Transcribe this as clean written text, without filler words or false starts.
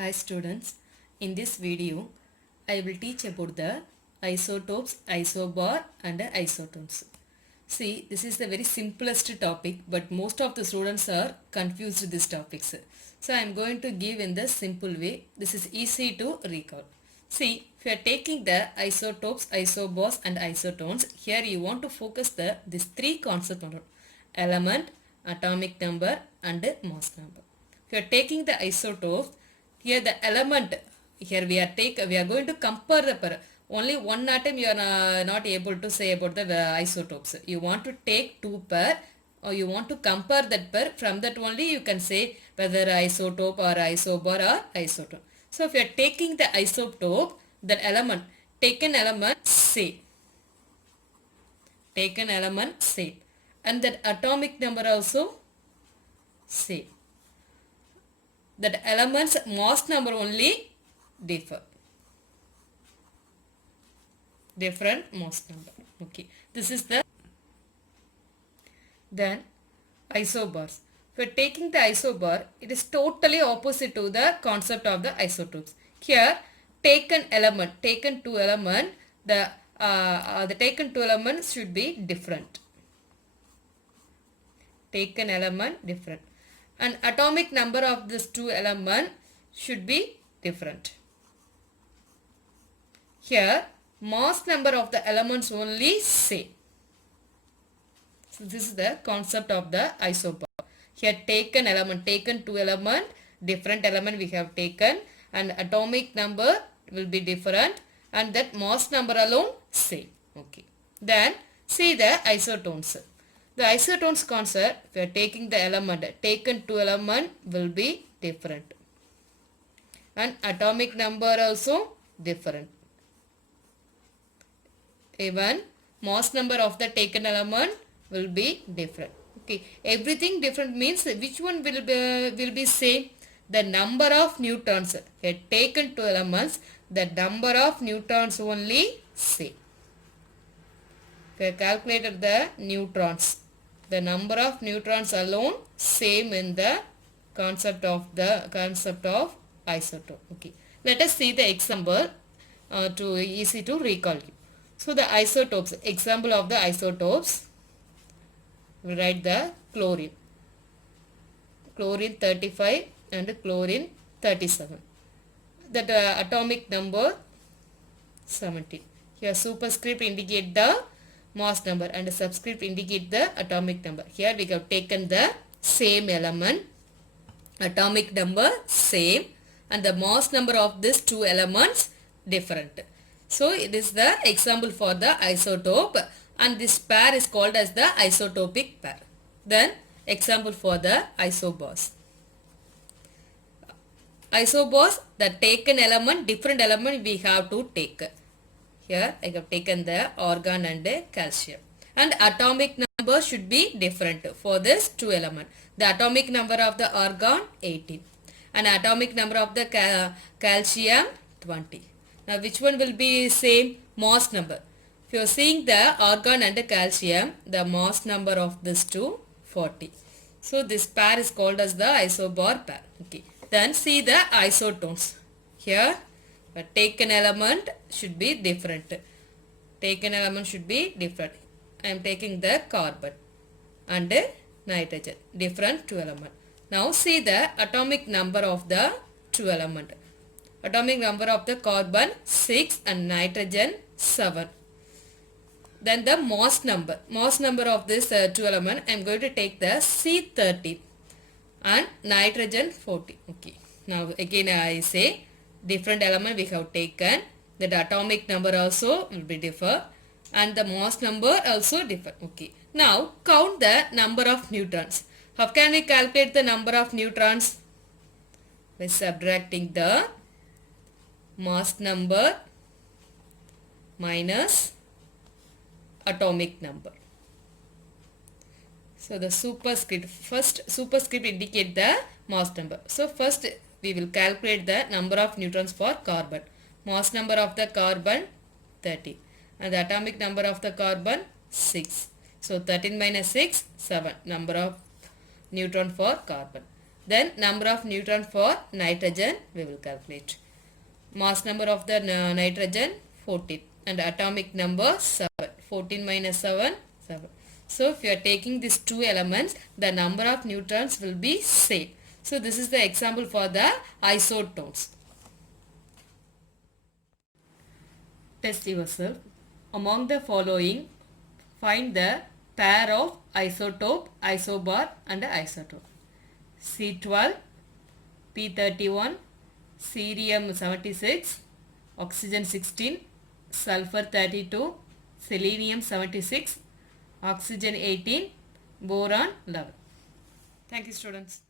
Hi students, in this video I will teach about the isotopes, isobar and isotones. See, this is the very simplest topic but most of the students are confused with these topics. So I am going to give in the simple way. This is easy to recall. See, if you are taking the isotopes, isobars and isotones, here you want to focus these three concepts on element, atomic number and mass number. If you are taking the isotopes, here the element, here we are going to compare the pair. Only one atom you are not able to say about the isotopes. You want to take two pair or you want to compare that pair. From that only you can say whether isotope or isobar or isotope. So if you are taking the isotope, that element, taken element say. Taken element say. And that atomic number also say. That elements mass number only differ. Different mass number. Okay. This is the then isobars. If we are taking the isobar, it is totally opposite to the concept of the isotopes. Here, taken two element, the taken two elements should be different. Taken element different. And atomic number of this two element should be different. Here, mass number of the elements only same. So this is the concept of the isobar. Here taken element, taken two element, different element we have taken and atomic number will be different and that mass number alone same. Okay. Then see the isotones. The isotones concept, we are taking the element, taken two element will be different and atomic number also different. Even mass number of the taken element will be different. Okay, everything different means which one will be same? The number of neutrons. Here taken two elements, the number of neutrons only same. Okay, calculated the neutrons. The number of neutrons alone same in the concept of isotope. Okay, let us see the example to easy to recall you. So the isotopes, example of the isotopes, we write the chlorine. Chlorine 35 and chlorine 37. That atomic number 17. Here superscript indicate the mass number and subscript indicate the atomic number. Here we have taken the same element, atomic number same and the mass number of these two elements different. So it is the example for the isotope and this pair is called as the isotopic pair. Then example for the isobars. Isobars, the taken element, different element we have to take. Here I have taken the argon and calcium. And atomic number should be different for this two element. The atomic number of the argon 18 and atomic number of the calcium 20. Now which one will be same? Mass number. If you are seeing the argon and the calcium, the mass number of this two 40. So this pair is called as the isobar pair. Okay. Then see the isotones. Here a taken element should be different. Taken element should be different. I am taking the carbon and nitrogen. Different two element. Now see the atomic number of the two element. Atomic number of the carbon 6 and nitrogen 7. Then the mass number of this two element, I am going to take the C13 and nitrogen 40. Okay. Now again I say different element we have taken. The atomic number also will be differ and the mass number also differ. Okay. Now count the number of neutrons. How can we calculate the number of neutrons? By subtracting the mass number minus atomic number. So the first superscript indicate the mass number. So first we will calculate the number of neutrons for carbon. Mass number of the carbon 30 and the atomic number of the carbon 6. So 13 minus 6 7 number of neutron for carbon. Then number of neutron for nitrogen we will calculate. Mass number of the nitrogen 14 and atomic number 7. 14 minus 7, 7. So if you are taking these two elements, the number of neutrons will be same. So this is the example for the isotones. Test yourself. Among the following, find the pair of isotope, isobar and isotope. C12, P31, cerium 76, oxygen 16, sulfur 32, selenium 76, oxygen 18, boron 11. Thank you, students.